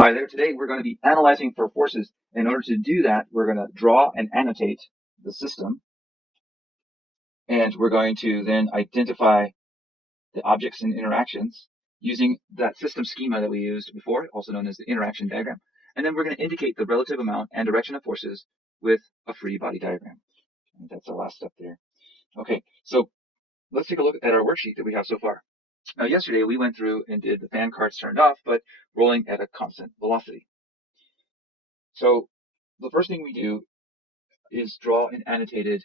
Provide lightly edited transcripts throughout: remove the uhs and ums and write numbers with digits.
Hi there. Today we're going to be analyzing for forces. In order to do that, we're going to draw and annotate the system, and we're going to then identify the objects and interactions using that system schema that we used before, also known as the interaction diagram. And then we're going to indicate the relative amount and direction of forces with a free body diagram. And that's our last step there. Okay, so let's take a look at our worksheet that we have so far. Now, yesterday we went through and did the fan carts turned off, but rolling at a constant velocity. So the first thing we do is draw an annotated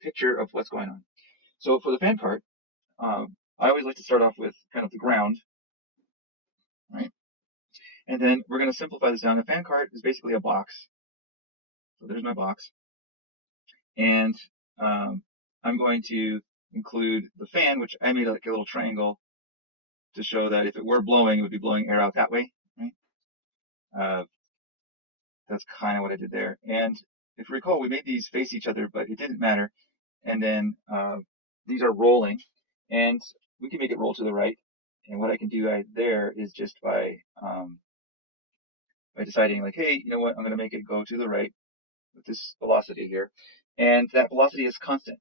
picture of what's going on. So for the fan cart, I always like to start off with kind of the ground, right? And then we're going to simplify this down. The fan cart is basically a box. So there's my box. And I'm going to include the fan, which I made like a little triangle to show that if it were blowing, it would be blowing air out that way, right? That's kind of what I did there. And if you recall, we made these face each other, but it didn't matter. And then these are rolling, and we can make it roll to the right. And what I can do right there is just by deciding like, hey, you know what, I'm going to make it go to the right with this velocity here, and that velocity is constant.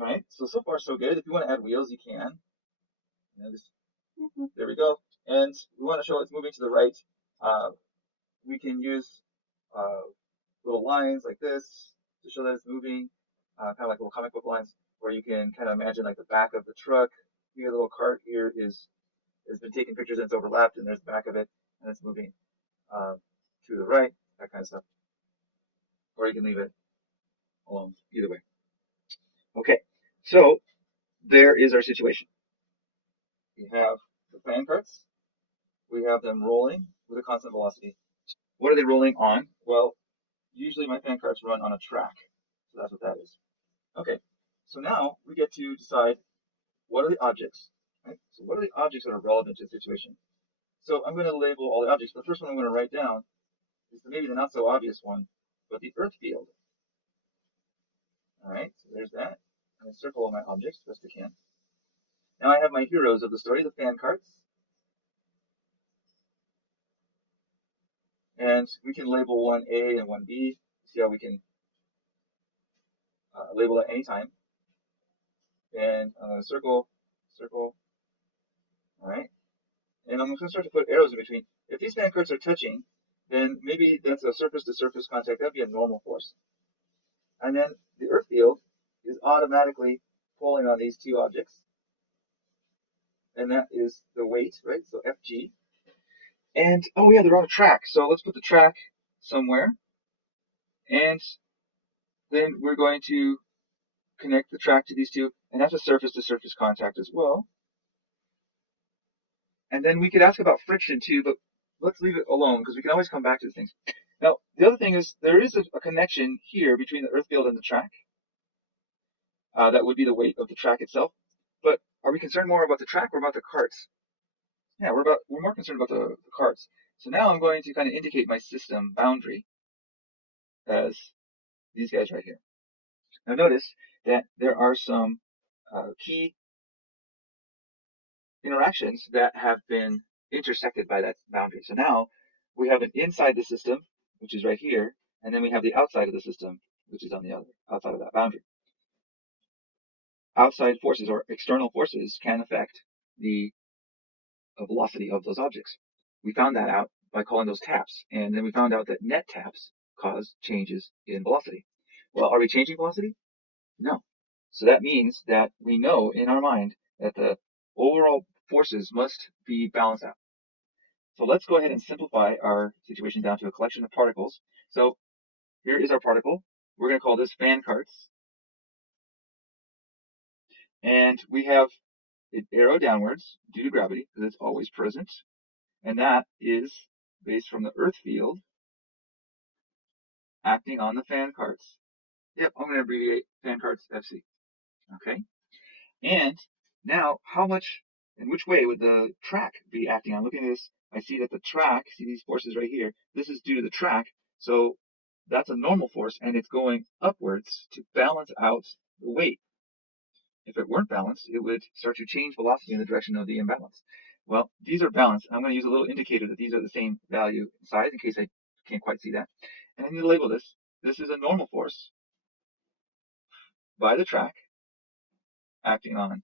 All right, so far so good. If you want to add wheels, you can. There we go. And we want to show it's moving to the right. We can use little lines like this to show that it's moving, kind of like little comic book lines, where you can kind of imagine like the back of the truck. Here, the little cart here has been taking pictures and it's overlapped, and there's the back of it, and it's moving to the right, that kind of stuff. Or you can leave it alone, either way. Okay, so there is our situation. We have the fan carts. We have them rolling with a constant velocity. What are they rolling on? Well, usually my fan carts run on a track, so that's what that is. Okay, so now we get to decide what are the objects, right? So what are the objects that are relevant to the situation? So I'm going to label all the objects. The first one I'm going to write down is maybe the not so obvious one, but the earth field. All right, so there's that. I'm going to circle all my objects best I can. Now I have my heroes of the story, the fan carts. And we can label one A and one B. See how we can label at any time. And I'm going to circle. All right. And I'm going to start to put arrows in between. If these fan carts are touching, then maybe that's a surface-to-surface contact. That'd be a normal force. And then the earth field is automatically pulling on these two objects. And that is the weight, right? So Fg. And, oh yeah, they're on a track. So let's put the track somewhere. And then we're going to connect the track to these two. And that's a surface-to-surface contact as well. And then we could ask about friction too, but let's leave it alone because we can always come back to these things. Now, the other thing is there is a connection here between the earth field and the track. That would be the weight of the track itself. But are we concerned more about the track or about the carts? Yeah, we're more concerned about the carts. So now I'm going to kind of indicate my system boundary as these guys right here. Now notice that there are some key interactions that have been intersected by that boundary. So now we have an inside the system, which is right here, and then we have the outside of the system, which is on the other outside of that boundary. Outside forces or external forces can affect the velocity of those objects. We found that out by calling those taps, and then we found out that net taps cause changes in velocity. Well, are we changing velocity? No. So that means that we know in our mind that the overall forces must be balanced out. So let's go ahead and simplify our situation down to a collection of particles. So here is our particle. We're going to call this fan carts. And we have it arrow downwards due to gravity because it's always present. And that is based from the earth field acting on the fan carts. Yep, I'm going to abbreviate fan carts FC. Okay. And now how much, in which way would the track be acting on? Looking at this, I see that the track, see these forces right here, this is due to the track. So that's a normal force and it's going upwards to balance out the weight. If it weren't balanced, it would start to change velocity in the direction of the imbalance. Well, these are balanced. I'm going to use a little indicator that these are the same value and size in case I can't quite see that. And I need to label this. This is a normal force by the track acting on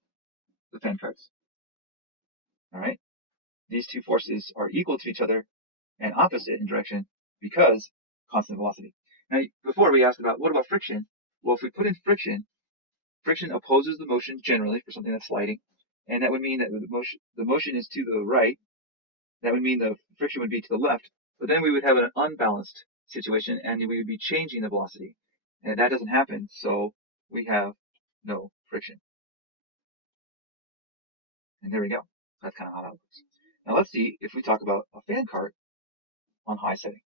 the fan carts. All right. These two forces are equal to each other and opposite in direction because constant velocity. Now, before we asked about what about friction? Well, if we put in friction, friction opposes the motion generally for something that's sliding, and that would mean that the motion is to the right. That would mean the friction would be to the left, but then we would have an unbalanced situation and we would be changing the velocity. And that doesn't happen, so we have no friction. And there we go. That's kind of how that works. Now let's see if we talk about a fan cart on high setting.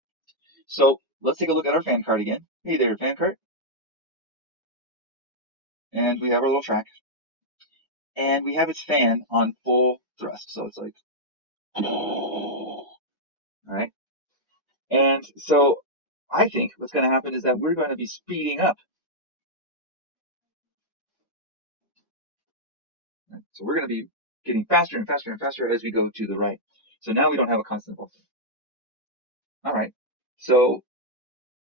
So let's take a look at our fan cart again. Hey there, fan cart. And we have our little track. And we have its fan on full thrust. So it's like, all right. And so I think what's going to happen is that we're going to be speeding up. So we're going to be getting faster and faster and faster as we go to the right. So now we don't have a constant velocity. All right. So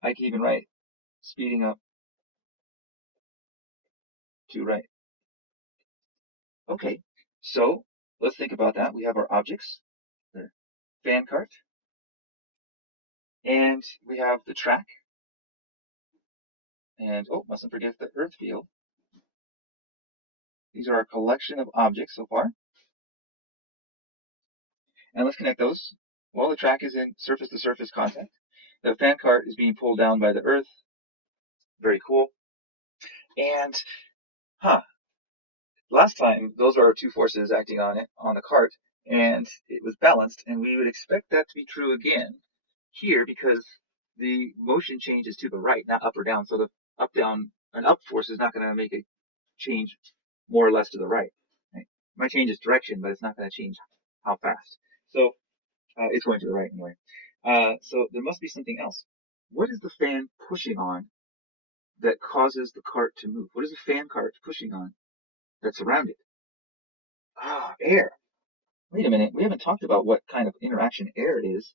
I can even write speeding up to right. Okay. So let's think about that. We have our objects, the fan cart, and we have the track. And, oh, mustn't forget the earth field. These are our collection of objects so far. And let's connect those. Well, the track is in surface-to-surface contact. The fan cart is being pulled down by the earth. Very cool. And, last time, those are our two forces acting on it, on the cart, and it was balanced, and we would expect that to be true again here because the motion changes to the right, not up or down. So the up, down, an up force is not going to make it change more or less to the right. Right? It might change its direction, but it's not going to change how fast. So it's going to the right anyway. So there must be something else. What is the fan pushing on that causes the cart to move? What is the fan cart pushing on that's around it? Air. Wait a minute. We haven't talked about what kind of interaction air is.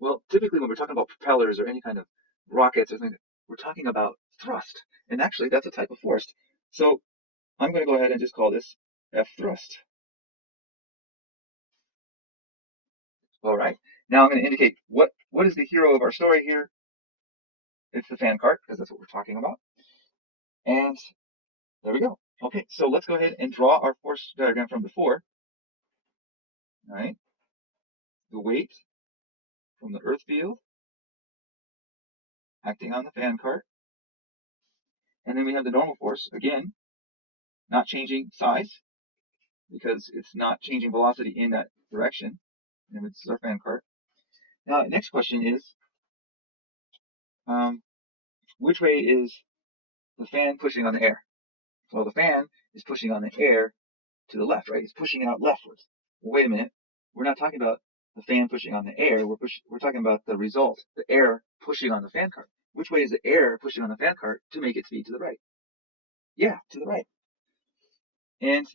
Well, typically when we're talking about propellers or any kind of rockets or something, we're talking about thrust. And actually, that's a type of force. So I'm going to go ahead and just call this F thrust. All right. Now I'm going to indicate what is the hero of our story here. It's the fan cart, because that's what we're talking about. And there we go. Okay, so let's go ahead and draw our force diagram from before. All right. The weight from the earth field acting on the fan cart. And then we have the normal force, again, not changing size because it's not changing velocity in that direction. And it's our fan cart. Now, the next question is, which way is the fan pushing on the air? Well, the fan is pushing on the air to the left, right? It's pushing it out leftwards. Well, wait a minute. We're not talking about the fan pushing on the air. We're talking about the result, the air pushing on the fan cart. Which way is the air pushing on the fan cart to make it speed to the right? Yeah, to the right. And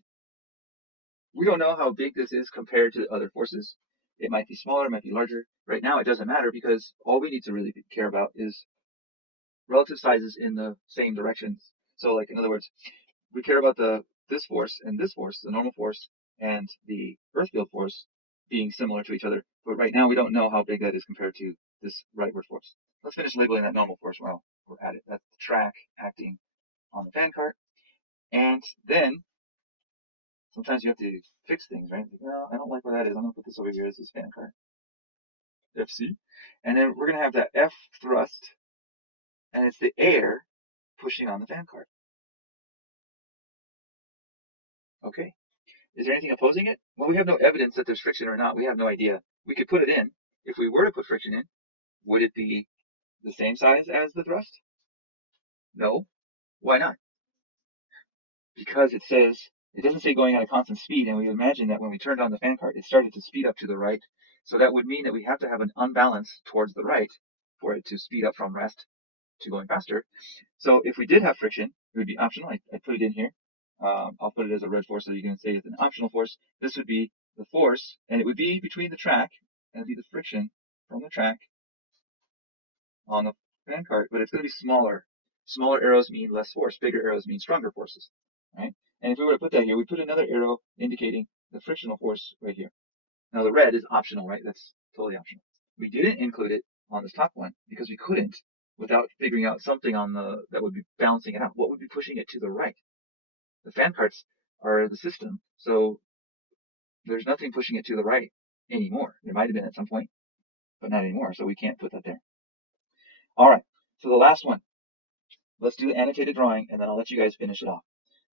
we don't know how big this is compared to other forces. It might be smaller, it might be larger. Right now, it doesn't matter because all we need to really care about is relative sizes in the same directions. So, like, in other words, we care about this force and this force, the normal force and the earth field force being similar to each other. But right now, we don't know how big that is compared to this rightward force. Let's finish labeling that normal force while we're at it. That's the track acting on the fan cart. And then sometimes you have to fix things, right? Well, I don't like what that is. I'm going to put this over here as this fan cart. FC. And then we're going to have that F thrust, and it's the air pushing on the fan cart. Okay. Is there anything opposing it? Well, we have no evidence that there's friction or not. We have no idea. We could put it in. If we were to put friction in, would it be the same size as the thrust? No. Why not? Because it doesn't say going at a constant speed, and we imagine that when we turned on the fan cart, it started to speed up to the right. So that would mean that we have to have an unbalance towards the right for it to speed up from rest to going faster. So if we did have friction, it would be optional. I put it in here. I'll put it as a red force so you can say it's an optional force. This would be the force, and it would be between the track, and it'd be the friction from the track on the fan cart, but it's going to be smaller. Smaller arrows mean less force. Bigger arrows mean stronger forces, right? And if we were to put that here, we put another arrow indicating the frictional force right here. Now the red is optional, right? That's totally optional. We didn't include it on this top one because we couldn't without figuring out something on the that would be balancing it out. What would be pushing it to the right? The fan carts are the system, so there's nothing pushing it to the right anymore. There might have been at some point, but not anymore, so we can't put that there. All right, so the last one. Let's do the annotated drawing, and then I'll let you guys finish it off.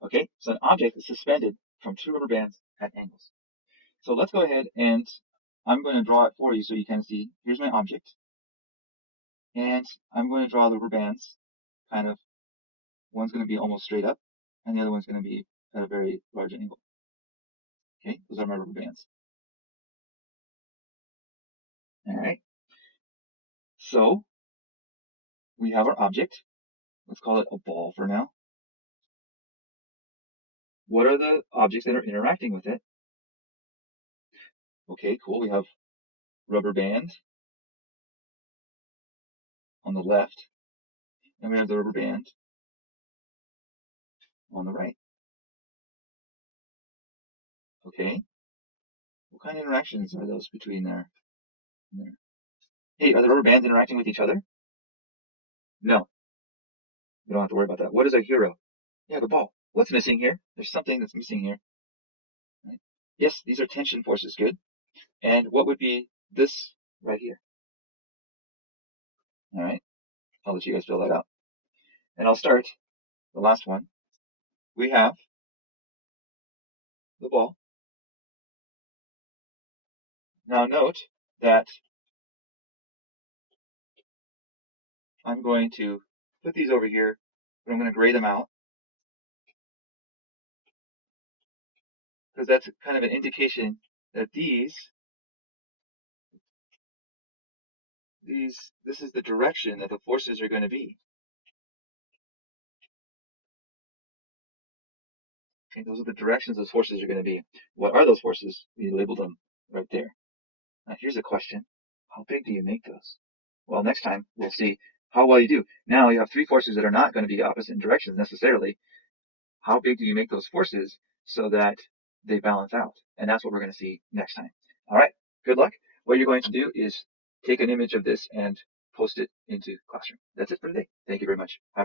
Okay, so an object is suspended from two rubber bands at angles. So let's go ahead and I'm going to draw it for you so you kind of see. Here's my object. And I'm going to draw the rubber bands kind of. One's going to be almost straight up, and the other one's going to be at a very large angle. Okay, those are my rubber bands. All right. So we have our object. Let's call it a ball for now. What are the objects that are interacting with it? Okay, cool. We have rubber band on the left, and we have the rubber band on the right. Okay. What kind of interactions are those between there and there? Hey, are the rubber bands interacting with each other? No. We don't have to worry about that. What is our hero? Yeah, the ball. What's missing here? There's something that's missing here. Right? Yes, these are tension forces. Good. And what would be this right here? All right. I'll let you guys fill that out. And I'll start the last one. We have the ball. Now note that I'm going to put these over here, but I'm going to gray them out because that's kind of an indication that this is the direction that the forces are going to be. Okay, those are the directions those forces are going to be. What are those forces? We labeled them right there. Now here's a question. How big do you make those? Well, next time we'll see how well you do. Now you have three forces that are not going to be opposite directions necessarily. How big do you make those forces so that they balance out? And that's what we're going to see next time. All right, good luck. What you're going to do is take an image of this and post it into Classroom. That's it for today. Thank you very much.